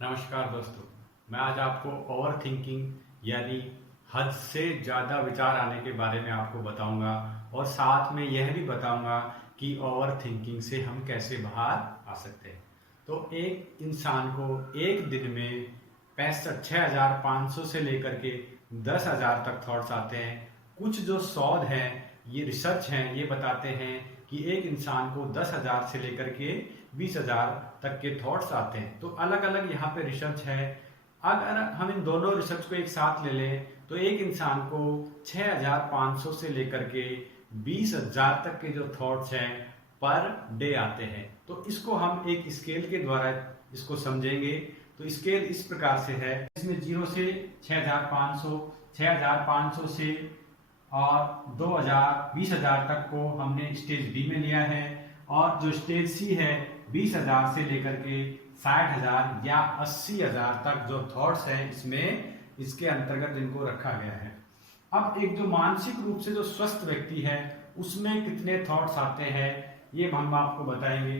नमस्कार दोस्तों। मैं आज आपको ओवर थिंकिंग यानी हद से ज़्यादा विचार आने के बारे में आपको बताऊंगा और साथ में यह भी बताऊंगा कि ओवर थिंकिंग से हम कैसे बाहर आ सकते हैं। तो एक इंसान को एक दिन में 65,500 से लेकर के 10,000 तक थॉट्स आते हैं। कुछ जो शोध हैं, ये रिसर्च हैं, ये बताते हैं कि एक इंसान को 10,000 से लेकर के 20,000 तक के थॉट्स आते हैं। तो अलग अलग यहाँ पे रिसर्च है। अगर हम इन दोनों रिसर्च को एक साथ ले लें तो एक इंसान को 6,500 से लेकर के 20,000 तक के जो थॉट्स हैं पर डे आते हैं। तो इसको हम एक स्केल के द्वारा इसको समझेंगे। तो स्केल इस प्रकार से है, इसमें 0 से 6,500, 6,500 से और 2,000 20,000 तक को हमने स्टेज बी में लिया है। और जो स्टेज सी है 20,000 से लेकर के 60,000 या 80,000 तक जो थॉट्स हैं इसमें इसके अंतर्गत इनको रखा गया है। अब एक जो मानसिक रूप से जो स्वस्थ व्यक्ति है उसमें कितने थॉट्स आते हैं ये हम आपको बताएंगे।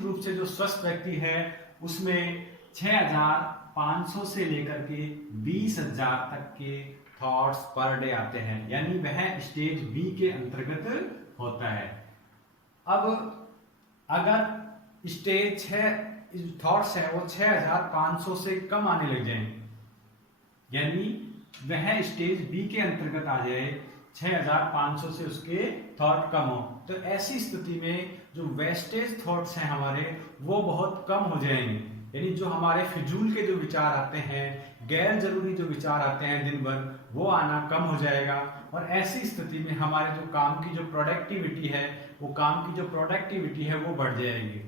रूप से जो स्वस्थ व्यक्ति है उसमें 6,500 से लेकर के 20,000 तक के थॉट्स पर डे आते हैं, यानी वह स्टेज बी के अंतर्गत होता है। अब अगर स्टेज 6 थॉट्स है वो 6,500 से कम आने लग जाए, यानी वह स्टेज बी के अंतर्गत आ जाए, 6,500 से उसके थॉट कम हो, तो ऐसी स्थिति में जो वेस्टेज थॉट्स हैं हमारे वो बहुत कम हो जाएंगे। यानी जो हमारे फिजूल के जो विचार आते हैं, गैर जरूरी जो विचार आते हैं दिन भर, वो आना कम हो जाएगा। और ऐसी स्थिति में हमारे जो काम की जो प्रोडक्टिविटी है वो बढ़ जाएगी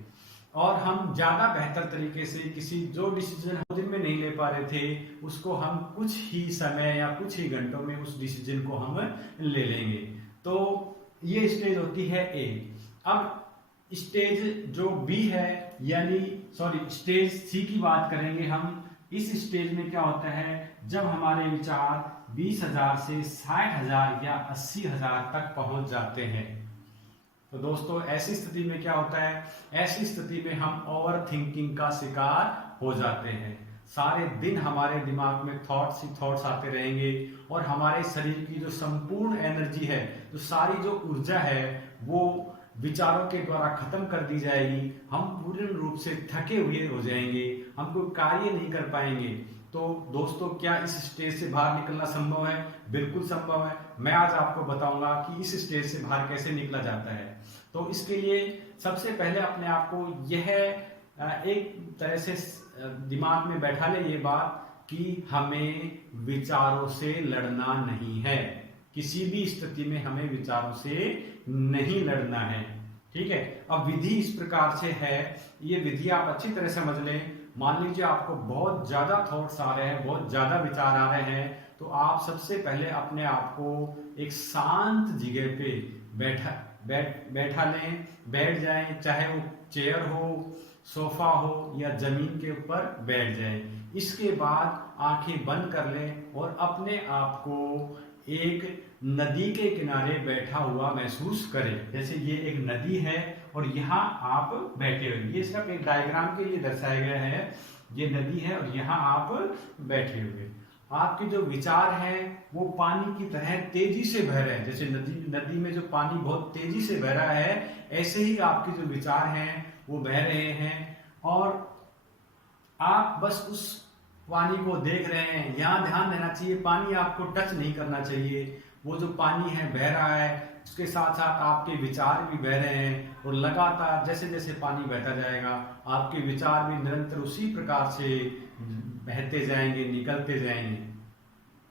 और हम ज्यादा बेहतर तरीके से किसी जो डिसीजन हम दिन में नहीं ले पा रहे थे उसको हम कुछ ही समय या कुछ ही घंटों में उस डिसीजन को हम ले लेंगे। तो ये स्टेज होती है ए। अब स्टेज जो बी है, यानी स्टेज सी की बात करेंगे हम। इस स्टेज में क्या होता है, जब हमारे विचार 20,000 से 60,000 या 80,000 तक पहुंच जाते हैं। तो दोस्तों ऐसी स्थिति में क्या होता है, ऐसी स्थिति में हम ओवर थिंकिंग का शिकार हो जाते हैं। सारे दिन हमारे दिमाग में थॉट्स ही थॉट्स आते रहेंगे और हमारे शरीर की जो संपूर्ण एनर्जी है, जो सारी जो ऊर्जा है वो विचारों के द्वारा खत्म कर दी जाएगी। हम पूर्ण रूप से थके हुए हो जाएंगे, हम कोई कार्य नहीं कर पाएंगे। तो दोस्तों क्या इस स्टेज से बाहर निकलना संभव है? बिल्कुल संभव है। मैं आज आपको बताऊंगा कि इस स्टेज से बाहर कैसे निकला जाता है। तो इसके लिए सबसे पहले अपने आप को यह एक तरह से दिमाग में बैठा ले ये बात कि हमें विचारों से लड़ना नहीं है। किसी भी स्थिति में हमें विचारों से नहीं लड़ना है, ठीक है। अब विधि इस प्रकार से है, ये विधि आप अच्छी तरह समझ लें। मान लीजिए आपको बहुत ज्यादा थॉट्स आ रहे हैं, बहुत ज्यादा विचार आ रहे हैं, तो आप सबसे पहले अपने आप को एक शांत जगह पे बैठा लें, बैठ जाएं, चाहे वो चेयर हो, सोफा हो या जमीन के ऊपर बैठ जाएं। इसके बाद आंखें बंद कर लें और अपने आप को एक नदी के किनारे बैठा हुआ महसूस करें। जैसे ये एक नदी है और यहाँ आप बैठे हुए, ये सिर्फ एक डायग्राम के लिए दर्शाया गया है। ये नदी है और यहाँ आप बैठे हुए, आपके जो विचार हैं वो पानी की तरह तेजी से बह रहे हैं। जैसे नदी में जो पानी बहुत तेजी से बह रहा है, ऐसे ही आपके जो विचार हैं वो बह रहे हैं और आप बस उस पानी को देख रहे हैं। यहाँ ध्यान देना चाहिए, पानी आपको टच नहीं करना चाहिए। वो जो पानी है बह रहा है, उसके साथ साथ आपके विचार भी बह रहे हैं और लगातार जैसे जैसे पानी बहता जाएगा आपके विचार भी निरंतर उसी प्रकार से बहते जाएंगे, निकलते जाएंगे।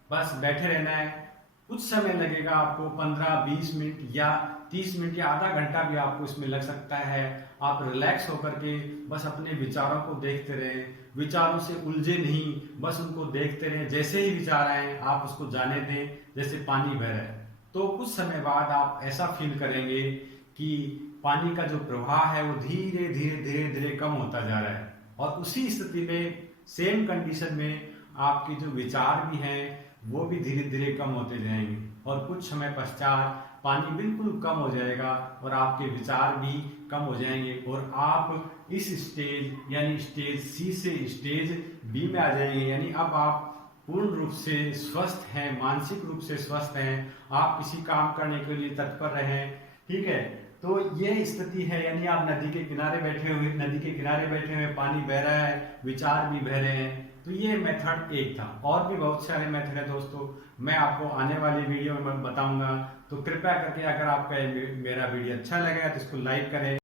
बस बैठे रहना है। कुछ समय लगेगा आपको, 15-20 मिनट या 30 मिनट या आधा घंटा भी आपको इसमें लग सकता है। आप रिलैक्स होकर के बस अपने विचारों को देखते रहें, विचारों से उलझे नहीं, बस उनको देखते रहें। जैसे ही विचार आए आप उसको जाने दें, जैसे पानी बह रहा है। तो कुछ समय बाद आप ऐसा फील करेंगे कि पानी का जो प्रवाह है वो धीरे धीरे धीरे धीरे कम होता जा रहा है और उसी स्थिति में सेम कंडीशन में आपके जो विचार भी हैं वो भी धीरे धीरे कम होते जाएंगे और कुछ समय पश्चात पानी बिल्कुल कम हो जाएगा और आपके विचार भी कम हो जाएंगे और आप इस स्टेज यानी स्टेज सी से स्टेज बी में आ जाएंगे। यानी अब आप पूर्ण रूप से स्वस्थ हैं, मानसिक रूप से स्वस्थ हैं, आप किसी काम करने के लिए तत्पर रहें। ठीक है, तो ये स्थिति है। यानी आप नदी के किनारे बैठे हुए, पानी बह रहा है, विचार भी बह रहे हैं। तो ये मेथड एक था। और भी बहुत सारे मेथड है दोस्तों, मैं आपको आने वाली वीडियो में बताऊंगा। तो कृपया करके अगर आपका मेरा वीडियो अच्छा लगा तो इसको लाइक करें।